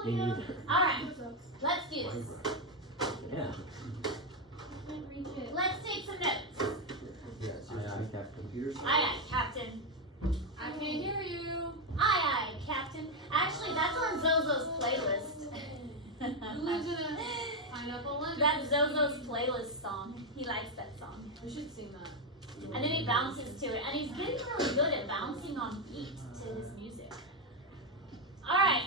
Alright, let's do this. Yeah. Let's take some notes. Yes, aye, Captain. Aye, Captain. I can't hear you. Aye, Captain. Actually, that's on Zozo's playlist. Who lives in a pineapple lemon? That's Zozo's playlist song. He likes that song. We should sing that. And then he bounces to it. And he's getting really good at bouncing on beat to his music. Alright,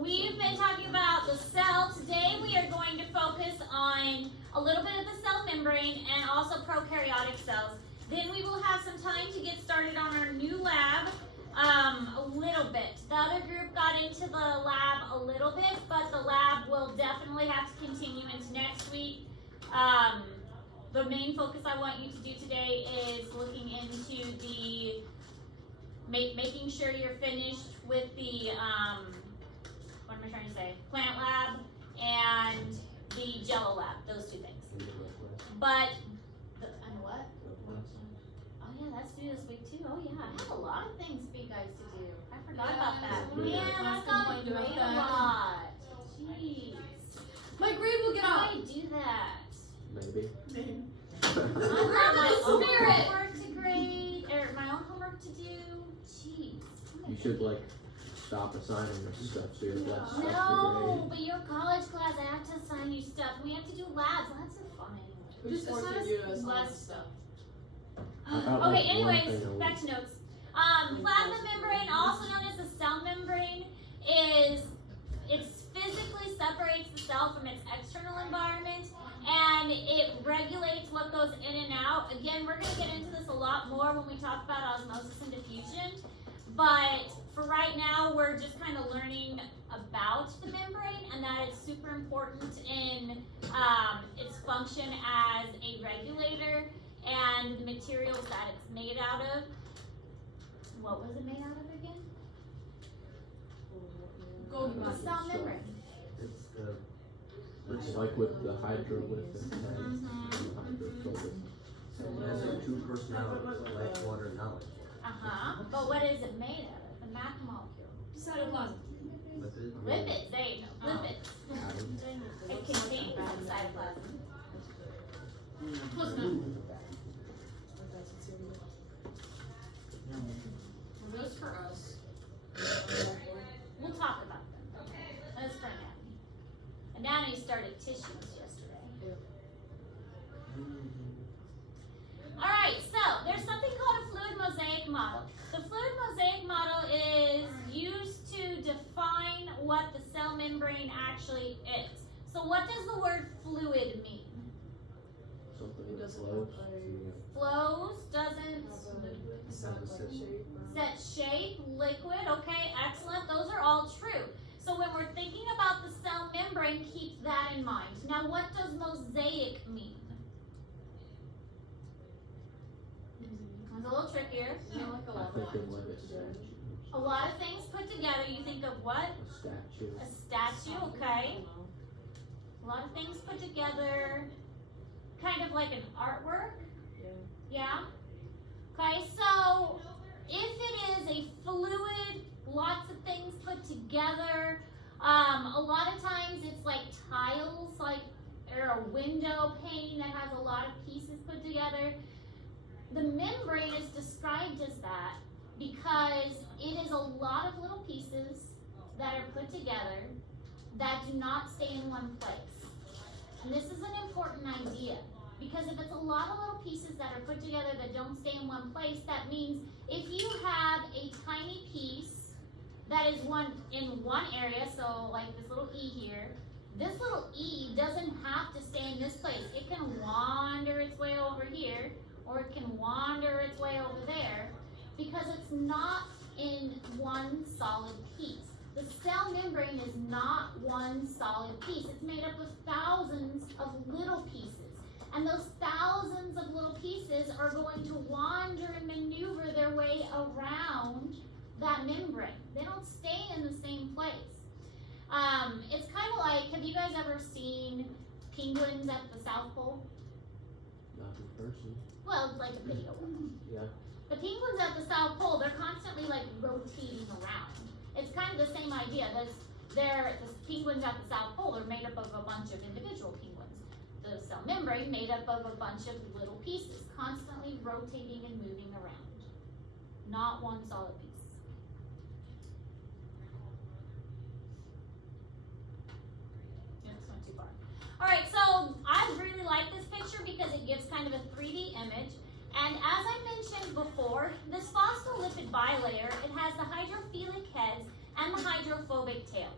we've been talking about the cell. Today we are going to focus on a little bit of the cell membrane and also prokaryotic cells. Then we will have some time to get started on our new lab a little bit. The other group got into the lab a little bit, but the lab will definitely have to continue into next week. The main focus I want you to do today is looking into the making sure you're finished with the what am I trying to say? Plant lab and the Jello lab. Those two things. But and what? Oh yeah, that's due this week too. Oh yeah, I have a lot of things for you guys to do. I forgot about that. Man, I've got to grade a lot. Jeez. My grade will get How out. do I do that? Maybe. I've got my own homework to grade, or my own homework to do. Jeez. You should like stop assigning your stuff so you have less stuff to No, but your college class, I have to assign you stuff. We have to do labs. Labs are fun. Just assign us less stuff. Okay, anyways, back to notes. Plasma membrane, also known as the cell membrane, it physically separates the cell from its external environment, and it regulates what goes in and out. Again, we're going to get into this a lot more when we talk about osmosis and diffusion, but for right now, we're just kind of learning about the membrane and that it's super important in its function as a regulator and the materials that it's made out of. What was it made out of again? The cell membrane. It's like with the hydrolytic tanks. So those are two personalities, life, water, knowledge. But what is it made out of? The macromolecule. Cytoplasm. Lipids. There you go. Lipids. It contains some cytoplasm. Close enough. Those for us. We'll talk about them. That's for anatomy. Anatomy started tissues yesterday. Alright, so there's something called a fluid mosaic model. The fluid mosaic model is used to define what the cell membrane actually is. So what does the word fluid mean? Something that flows. Flows, doesn't set shape, liquid, okay, excellent. Those are all true. So when we're thinking about the cell membrane, keep that in mind. Now what does mosaic mean? It's a little trickier. A lot of things put together. You think of what? A statue. A statue, okay. A lot of things put together. Kind of like an artwork. Yeah? Okay, so if it is a fluid, lots of things put together, a lot of times it's like tiles, like or a window pane that has a lot of pieces put together. The membrane is described as that because it is a lot of little pieces that are put together that do not stay in one place. And this is an important idea. Because if it's a lot of little pieces that are put together that don't stay in one place, that means if you have a tiny piece that is in one area, so like this little E here, this little E doesn't have to stay in this place. It can wander its way over here, or it can wander its way over there, because it's not in one solid piece. The cell membrane is not one solid piece. It's made up of thousands of little pieces. And those thousands of little pieces are going to wander and maneuver their way around that membrane. They don't stay in the same place. It's kind of like, have you guys ever seen penguins at the South Pole? Not in person. Well, like a video one. Yeah. The penguins at the South Pole, they're constantly like rotating around. It's kind of the same idea. The penguins at the South Pole are made up of a bunch of individual penguins. The cell membrane made up of a bunch of little pieces, constantly rotating and moving around. Not one solid piece. Yeah, this went too far. Alright, so I really like this picture because it gives kind of a 3D image. And as I mentioned before, this phospholipid bilayer, it has the hydrophilic heads and the hydrophobic tails.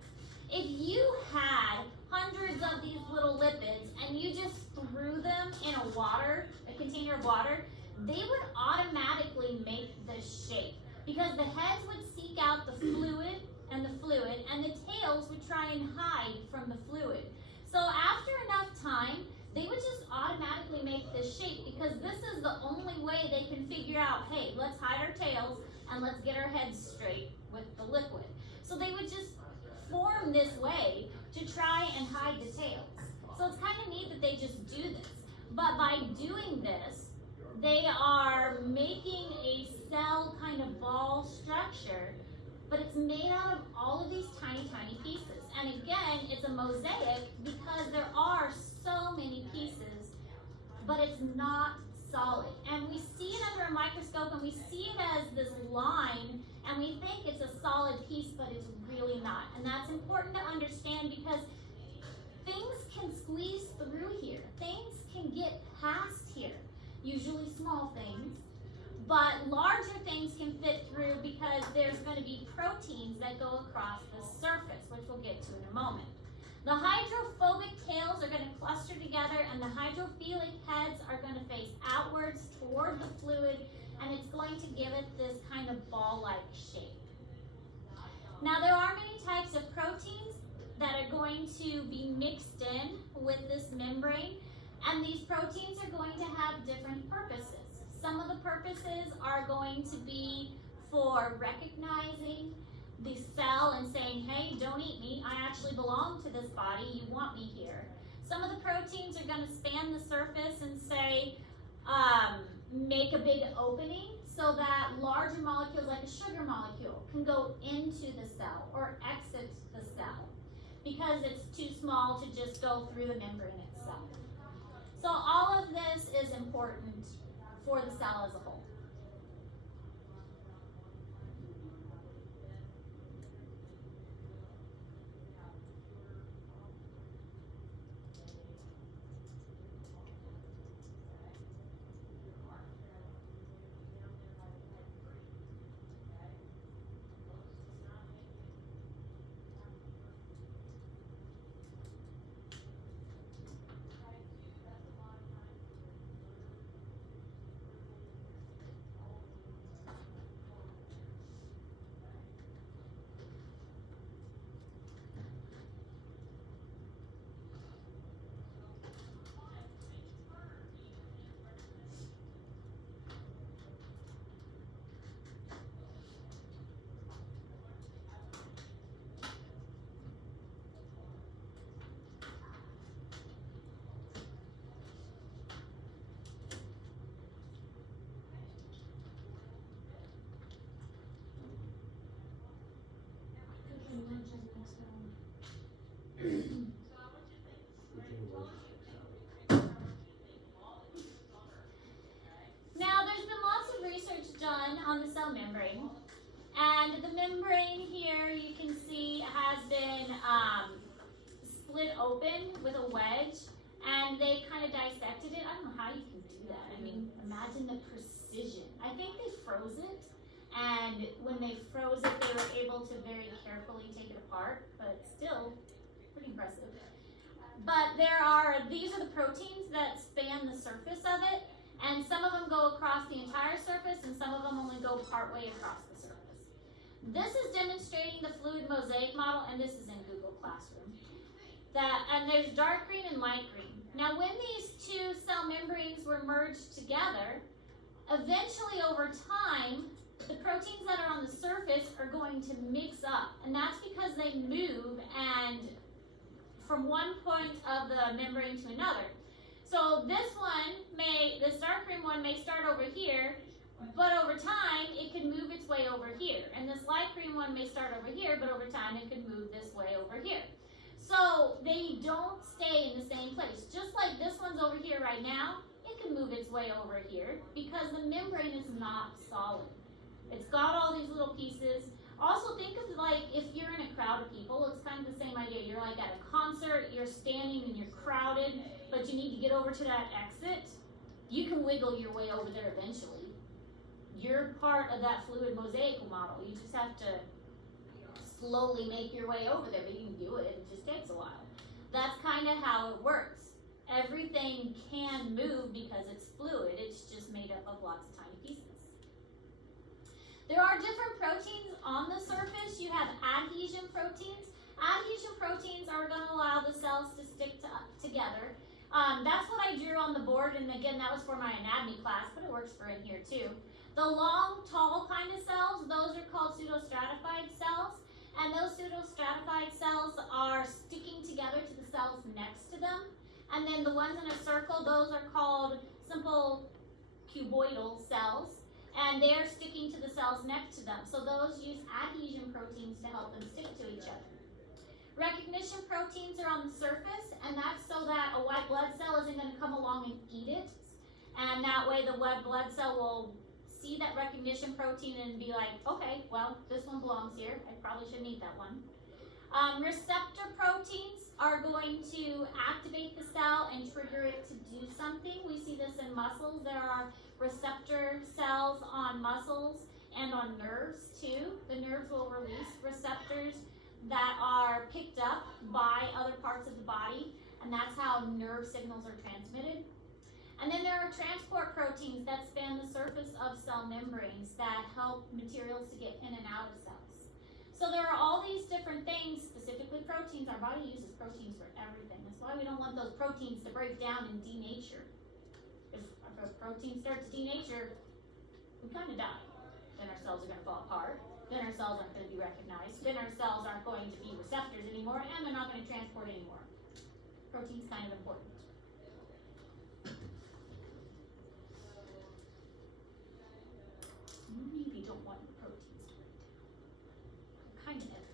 If you had hundreds of these little lipids and you just threw them in a container of water, they would automatically make this shape because the heads would seek out the fluid, and the tails would try and hide from the fluid. So after enough time, they would just automatically make this shape because this is the only way they can figure out, hey, let's hide our tails and let's get our heads straight with the liquid. So they would just form this way to try and hide the tails. So it's kind of neat that they just do this. But by doing this, they are making a cell kind of ball structure, but it's made out of all of these tiny, tiny pieces. And again, it's a mosaic because there are so many pieces, but it's not solid. And we see it under a microscope and we see it as this line and we think it's a solid piece, but it's really not. And that's important to understand because things can squeeze through here. Things can get past here, usually small things. But larger things can fit through because there's going to be proteins that go across the surface, which we'll get to in a moment. The hydrophobic tails are going to cluster together and the hydrophilic heads are going to face outwards toward the fluid, and it's going to give it this kind of ball-like shape. Now there are many types of proteins that are going to be mixed in with this membrane, and these proteins are going to have different purposes. Some of the purposes are going to be for recognizing the cell and saying, hey, don't eat me, I actually belong to this body, you want me here. Some of the proteins are going to span the surface and say, make a big opening so that larger molecules like a sugar molecule can go into the cell or exit the cell because it's too small to just go through the membrane itself. So all of this is important for the cell as a whole. Now there's been lots of research done on the cell membrane, and the membrane here you can see has been split open with a wedge, and they kind of dissected it. I don't know how you can do that. I mean, imagine the precision. I think they froze it, and when they froze it, they were able to very carefully take it apart, but still pretty impressive. But these are the proteins that span the surface of it, and some of them go across the entire surface, and some of them only go partway across the surface. This is demonstrating the fluid mosaic model, and this is in Google Classroom. And there's dark green and light green. Now when these two cell membranes were merged together, eventually over time, the proteins that are on the surface are going to mix up, and that's because they move and from one point of the membrane to another. So this dark green one may start over here, But over time, it can move its way over here. And this light green one may start over here, but over time it can move this way over here. So they don't stay in the same place. Just like this one's over here right now, it can move its way over here because the membrane is not solid. It's got all these little pieces. Also think of like if you're in a crowd of people, it's kind of the same idea. You're like at a concert, you're standing and you're crowded, but you need to get over to that exit. You can wiggle your way over there eventually. You're part of that fluid mosaic model. You just have to slowly make your way over there, but you can do it. It just takes a while. That's kind of how it works. Everything can move because it's fluid. It's just made up of lots of tiny pieces. There are different proteins on the surface. You have adhesion proteins. Adhesion proteins are going to allow the cells to stick together. That's what I drew on the board, and again, that was for my anatomy class, but it works for in here too. The long, tall kind of cells, those are called pseudostratified cells, and those pseudostratified cells are sticking together to the cells next to them. And then the ones in a circle, those are called simple cuboidal cells, and they're sticking to the cells next to them. So those use adhesion proteins to help them stick to each other. Recognition proteins are on the surface, and that's so that a white blood cell isn't going to come along and eat it. And that way the white blood cell will see that recognition protein and be like, okay, well, this one belongs here. I probably shouldn't eat that one. Receptor proteins are going to activate the cell and trigger it to do something. We see this in muscles. There are receptor cells on muscles and on nerves too. The nerves will release receptors that are picked up by other parts of the body, and that's how nerve signals are transmitted. And then there are transport proteins that span the surface of cell membranes that help materials to get in and out of cells. So there are all these different things, specifically proteins. Our body uses proteins for everything. That's why we don't want those proteins to break down and denature. If a protein starts to denature, we kind of die. Then our cells are going to fall apart. Then our cells aren't going to be recognized. Then our cells aren't going to be receptors anymore, and they're not going to transport anymore. Protein's kind of important. Maybe don't want your proteins to break down. Kind of everything.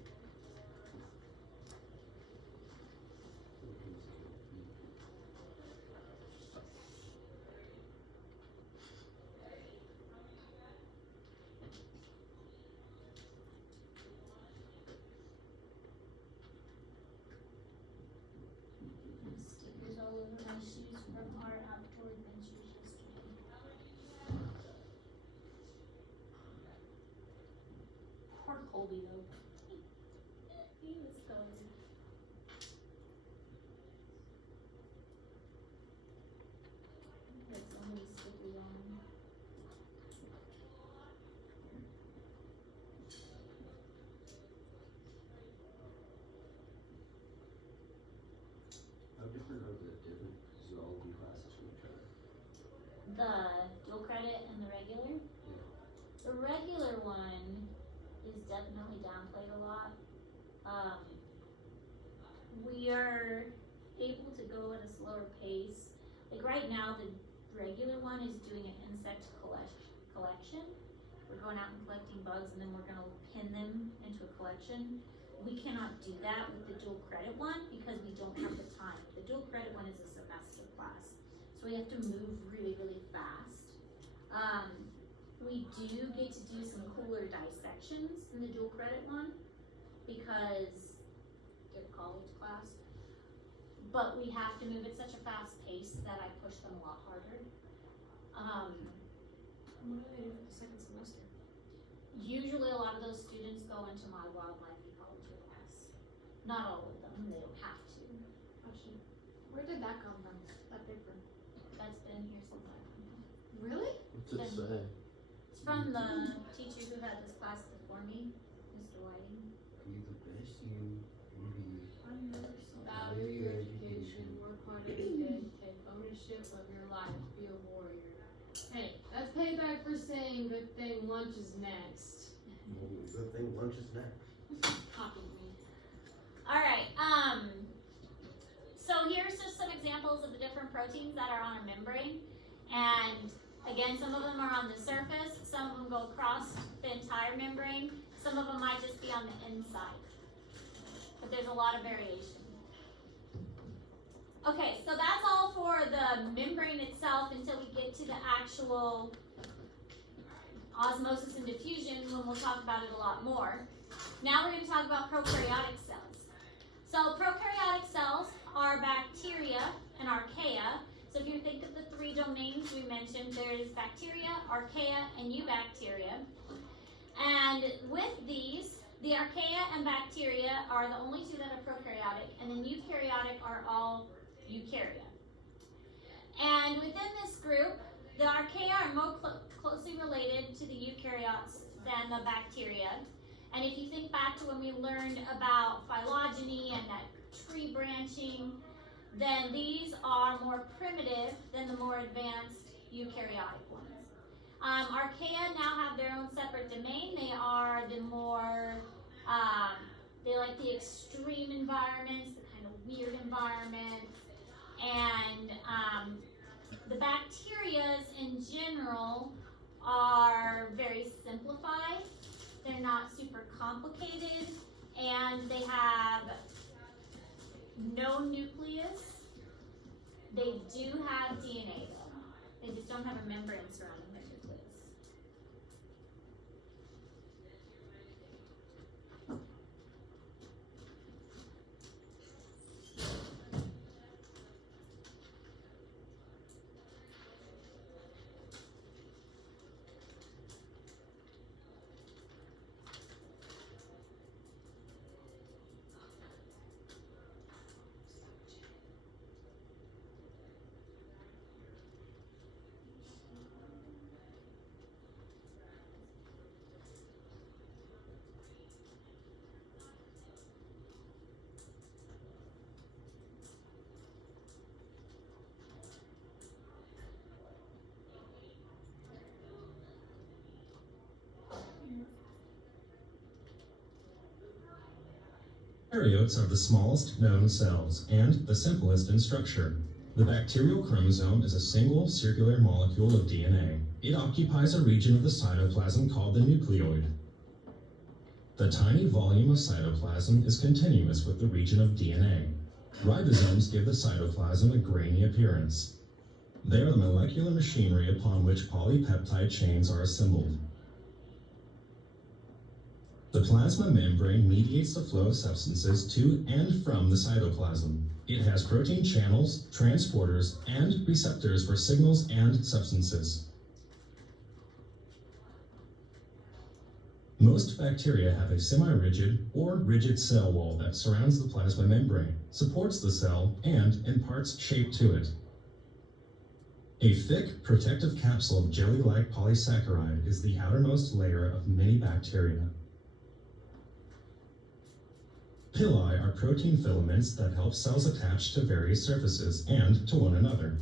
Stickers all over my shoes from our outdoor adventures yesterday. Poor Colby though. He was colored. Got so many stickers on him. How different are the different zoology classes from each other? The dual credit and the regular. The regular one is definitely downplayed a lot. We are able to go at a slower pace. Like right now, the regular one is doing an insect collection. We're going out and collecting bugs, and then we're going to pin them into a collection. We cannot do that with the dual credit one because we don't have the time. The dual credit one is a semester class, so we have to move really, really fast. We do get to do some cooler dissections in the dual credit one because they're college class, but we have to move at such a fast pace that I push them a lot harder. What do they do for the second semester? Usually a lot of those students go into my wildlife ecology class. Not all of them, they don't have to. Where did that come from? That paper? That's been here since I've been here. Really? What's it say? It's from the teacher who had this class before me, Mr. Whiting. Be the best you can be. Value your education, work hard every day, take ownership of your life, be a warrior. Hey, that's payback for saying good thing lunch is next. Good thing lunch is next. Copied me. Alright, so here's just some examples of the different proteins that are on a membrane. And Again, some of them are on the surface, some of them go across the entire membrane, some of them might just be on the inside. But there's a lot of variation. Okay, so that's all for the membrane itself until we get to the actual osmosis and diffusion, when we'll talk about it a lot more. Now we're going to talk about prokaryotic cells. So prokaryotic cells are bacteria and archaea. So if you think of the three domains we mentioned, there's bacteria, archaea, and eubacteria. And with these, the archaea and bacteria are the only two that are prokaryotic, and then eukaryotic are all eukarya. And within this group, the archaea are more closely related to the eukaryotes than the bacteria. And if you think back to when we learned about phylogeny and that tree branching, then these are more primitive than the more advanced eukaryotic ones. Archaea now have their own separate domain. They are the more, they like the extreme environments, the kind of weird environments. And the bacterias in general are very simplified. They're not super complicated, and they have no nucleus. They do have DNA though. They just don't have a membrane surrounding their nucleus. Prokaryotes are the smallest known cells and the simplest in structure. The bacterial chromosome is a single circular molecule of DNA. It occupies a region of the cytoplasm called the nucleoid. The tiny volume of cytoplasm is continuous with the region of DNA. Ribosomes give the cytoplasm a grainy appearance. They are the molecular machinery upon which polypeptide chains are assembled. The plasma membrane mediates the flow of substances to and from the cytoplasm. It has protein channels, transporters, and receptors for signals and substances. Most bacteria have a semi-rigid or rigid cell wall that surrounds the plasma membrane, supports the cell, and imparts shape to it. A thick, protective capsule of jelly-like polysaccharide is the outermost layer of many bacteria. Pili are protein filaments that help cells attach to various surfaces and to one another.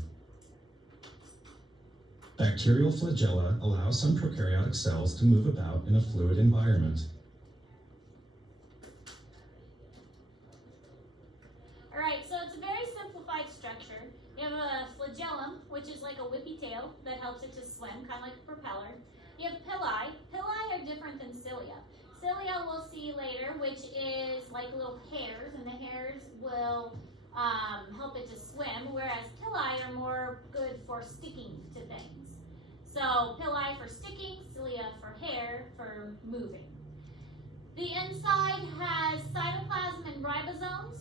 Bacterial flagella allow some prokaryotic cells to move about in a fluid environment. All right, so it's a very simplified structure. You have a flagellum, which is like a whippy tail that helps it to swim, kind of like a propeller. You have pili. Pili are different than cilia. Cilia we'll see later, which is like little hairs, and the hairs will help it to swim, whereas pili are more good for sticking to things. So pili for sticking, cilia for hair, for moving. The inside has cytoplasm and ribosomes.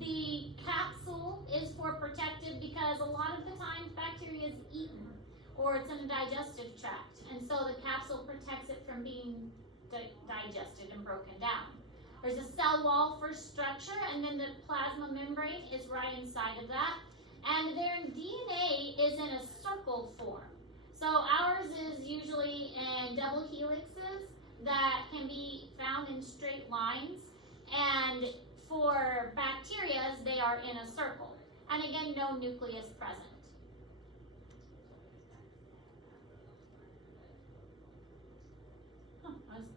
The capsule is for protective because a lot of the times bacteria is eaten or it's in the digestive tract, and so the capsule protects it from being digested and broken down. There's a cell wall for structure, and then the plasma membrane is right inside of that, and their DNA is in a circled form. So ours is usually in double helixes that can be found in straight lines, and for bacteria they are in a circle, and again no nucleus present.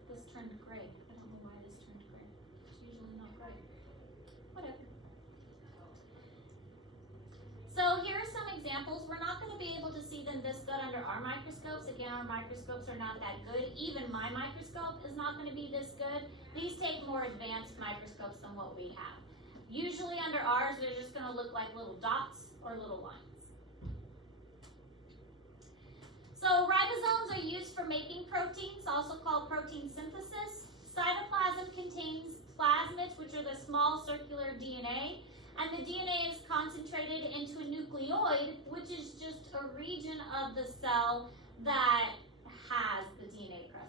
This turned gray. I don't know why this turned gray. It's usually not gray. Whatever. So here are some examples. We're not going to be able to see them this good under our microscopes. Again, our microscopes are not that good. Even my microscope is not gonna be this good. These take more advanced microscopes than what we have. Usually under ours, they're just gonna look like little dots or little lines. So ribosomes are used for making proteins, also called protein synthesis. Cytoplasm contains plasmids, which are the small circular DNA, and the DNA is concentrated into a nucleoid, which is just a region of the cell that has the DNA present.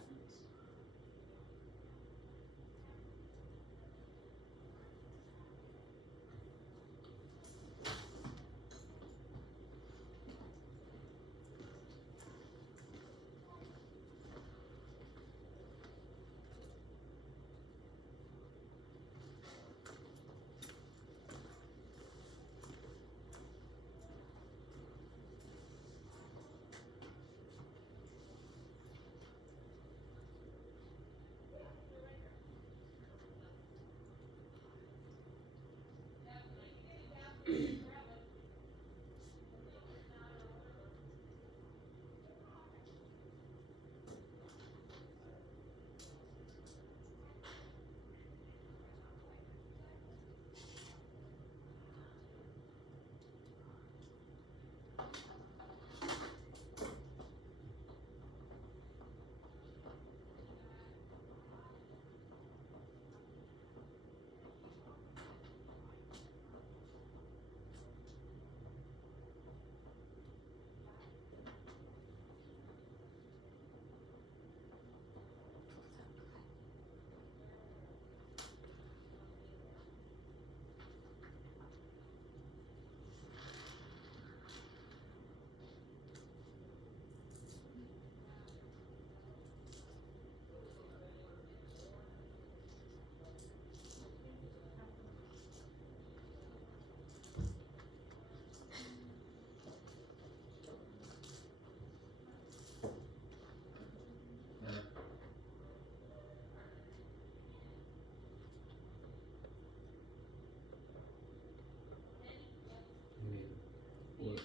What?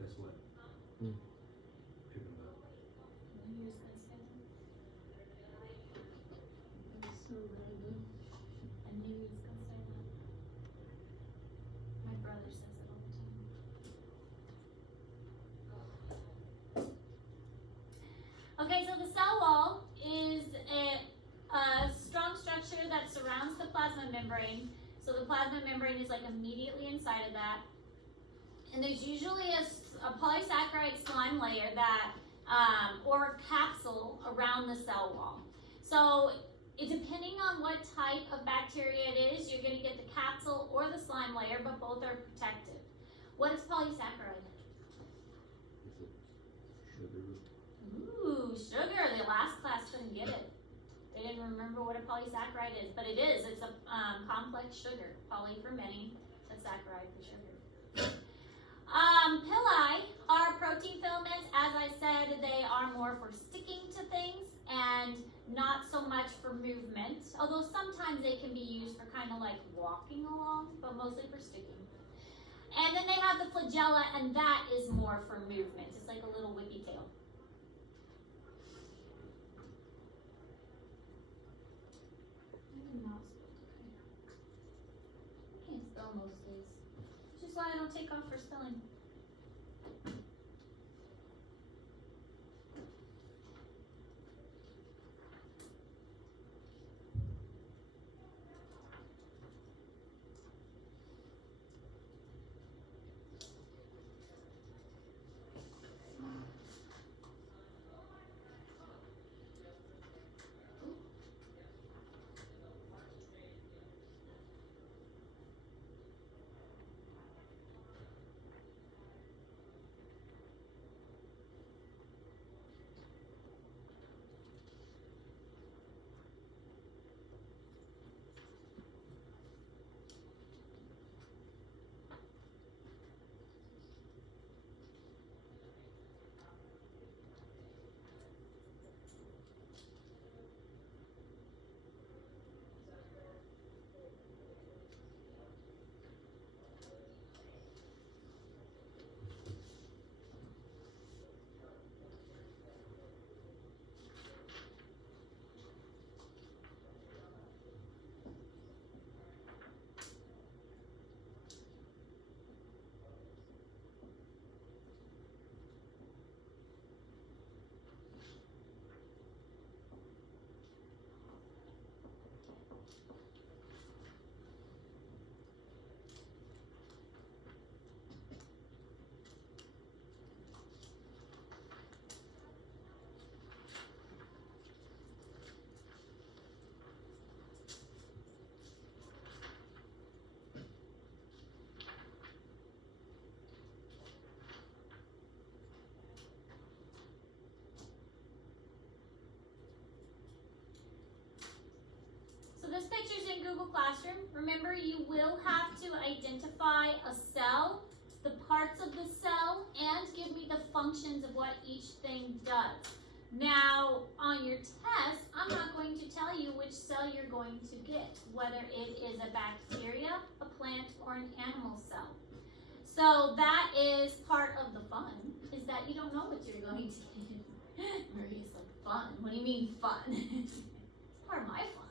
Guess what? Hmm. Chicken about. I knew he was gonna say that. That's so random. I knew he was gonna say that. My brother says it all the time. Okay, so the cell wall is a strong structure that surrounds the plasma membrane. So the plasma membrane is like immediately inside of that. And there's usually a polysaccharide slime layer that, or a capsule around the cell wall. So depending on what type of bacteria it is, you're gonna get the capsule or the slime layer, but both are protected. What is polysaccharide? Is it sugar? Ooh, sugar. The last class couldn't get it. They didn't remember what a polysaccharide is, but it is. It's a complex sugar. Poly for many, a saccharide for sugar. Pili are protein filaments. As I said, they are more for sticking to things and not so much for movement, although sometimes they can be used for kind of like walking along, but mostly for sticking. And then they have the flagella, and that is more for movement. It's like a little whippy tail. I'm not I can't spell most days. Which is why I don't take off for spelling. Google Classroom. Remember, you will have to identify a cell, the parts of the cell, and give me the functions of what each thing does. Now, on your test, I'm not going to tell you which cell you're going to get, whether it is a bacteria, a plant, or an animal cell. So that is part of the fun, is that you don't know what you're going to get. Maria's like, fun? What do you mean fun? It's part of my fun.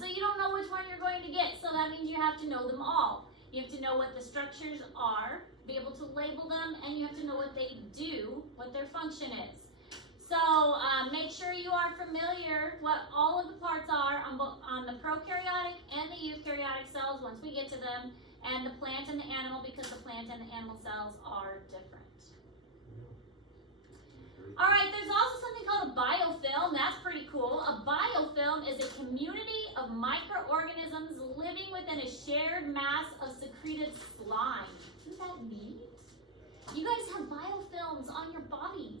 So you don't know which one you're going to get, so that means you have to know them all. You have to know what the structures are, be able to label them, and you have to know what they do, what their function is. So make sure you are familiar what all of the parts are on the prokaryotic and the eukaryotic cells once we get to them, and the plant and the animal, because the plant and the animal cells are different. All right, there's also something called a biofilm. That's pretty cool. A biofilm is a community of microorganisms living within a shared mass of secreted slime. Isn't that neat? You guys have biofilms on your bodies.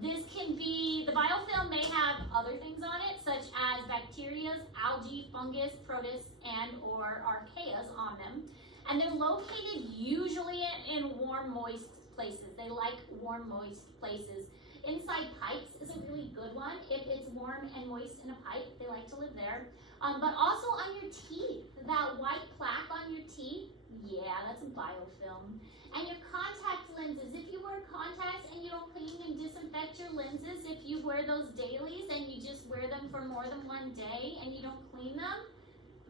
This can be, the biofilm may have other things on it, such as bacteria, algae, fungus, protists, and or archaeas on them. And they're located usually in warm, moist places. They like warm, moist places. Inside pipes is a really good one. If it's warm and moist in a pipe, they like to live there. But also on your teeth, that white plaque on your teeth, yeah, that's a biofilm. And your contact lenses, if you wear contacts and you don't clean and disinfect your lenses, if you wear those dailies and you just wear them for more than one day and you don't clean them,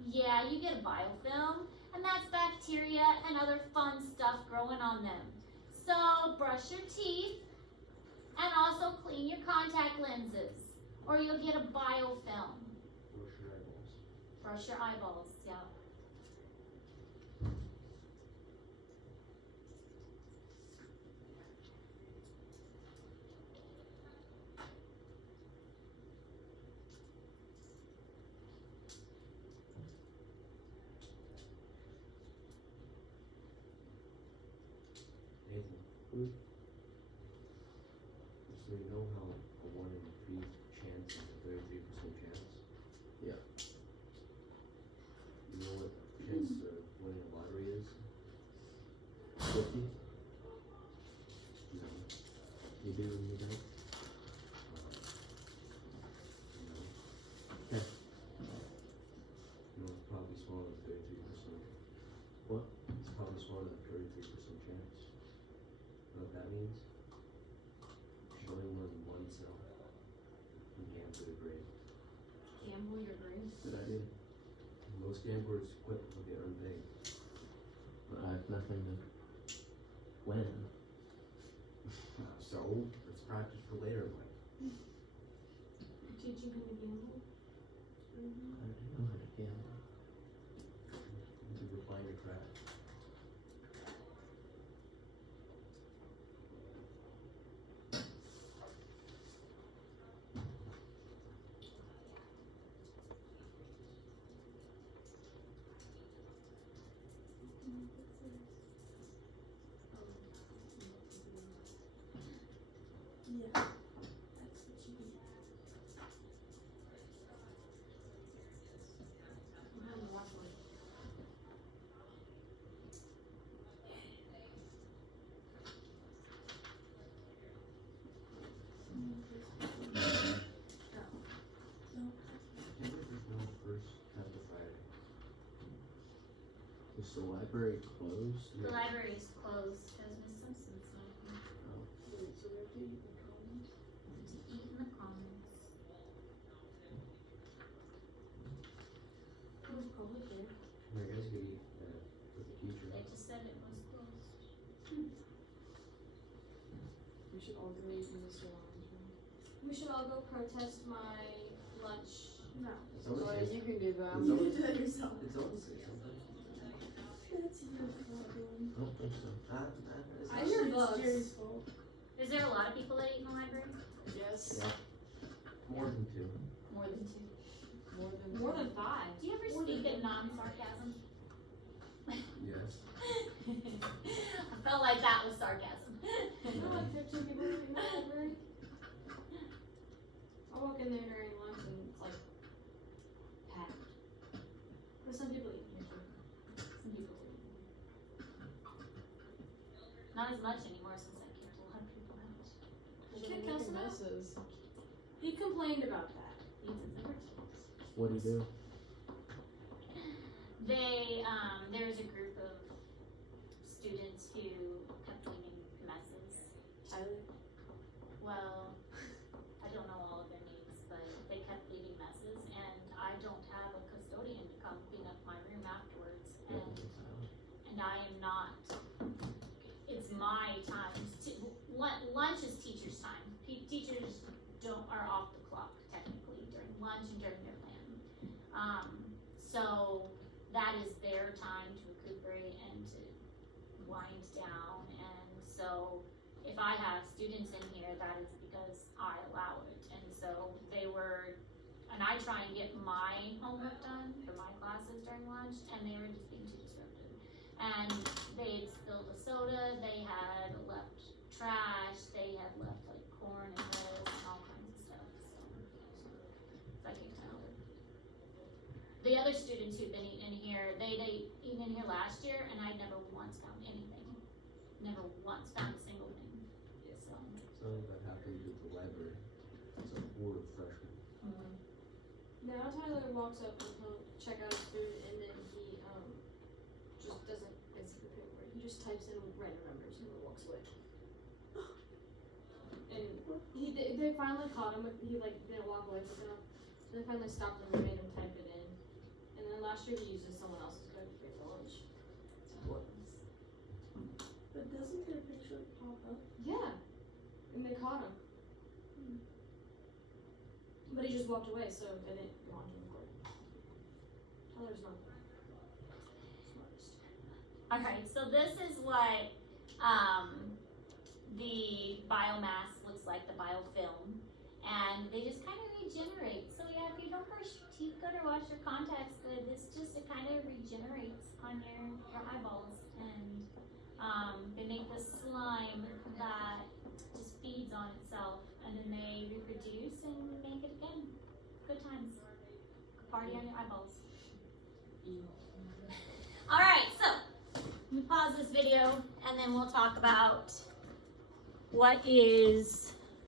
yeah, you get a biofilm. And that's bacteria and other fun stuff growing on them. So brush your teeth and also clean your contact lenses, or you'll get a biofilm. Brush your eyeballs. Brush your eyeballs, yeah. Nathan. So you know how a 1 in 3 chance is a 33% chance? Yeah. You know what chance of winning a lottery is? 50? No. You do, you don't? No. Okay. No, it's probably smaller than 33%. What? It's probably smaller than 33% chance. You know what that means? You should only win one cell. And gamble your grade. Gamble your grades. Good idea. Most gamblers quit when they earn big. But I have nothing to win. So, let's practice for later in life. Teaching him to gamble. I don't know how to gamble. You refine your craft. Is the library closed? The library is closed because Miss Simpson's not here. Oh. To eat in the commons. Who's public there? I guess you could eat with the teacher. They just said it was closed. We should all go eat in Mr. Lounge room. We should all go protest my lunch. No. It's always You can do that. It's You always, do that yourself. it's always say something. That's your problem. I don't think so. It's I not- hear It's bugs. Jerry's fault. Is there a lot of people that eat in the library? Yes. Yeah. more than 2. More than 2. More than 5. Do you ever speak in non-sarcasm? Yes. I felt like that was sarcasm. You know like 15 people in the library? I walk in there during lunch and it's like not as much anymore since I kicked a lot of people out. Should cuss him out. He complained about that. He deserves it. What do you do? There's a group of students who kept leaving messes. Tyler. Well, I don't know all of their names, but they kept leaving messes, and I don't have a custodian to come clean up my room afterwards, and I am not. It's my time. Lunch is teachers' time. Teachers are off the clock technically during lunch and during their plan. So that is their time to recuperate and to wind down. And so if I have students in here, that is because I allow it. And so and I try and get my homework done for my classes during lunch, and they were just being too disruptive. And they had spilled a soda, they had left trash, they had left like corn and lettuce and all kinds of stuff. So I kicked them out. The other students who've been eating in here, they eaten in here last year, and I never once found anything. Never once found a single thing. So. Something that happened at the library. It's a board of freshmen. Now Tyler walks up and he'll check out his food, and then he just doesn't basically pay for it. He just types in random numbers and then walks away. And they finally caught him. He didn't walk away quick enough. So they finally stopped him and made him type it in. And then last year he uses someone else's code to pay for lunch. But doesn't their picture pop up? Yeah. And they caught him. But he just walked away, so they didn't go on to record. Tyler's not the smartest. Alright, so this is what the biomass looks like, the biofilm. And they just kind of regenerate. So yeah, if you don't brush your teeth good or wash your contacts good, it kind of regenerates on your eyeballs. And they make this slime that just feeds on itself. And then they reproduce and make it again. Good times. Party on your eyeballs. Alright, so let me pause this video and then we'll talk about what is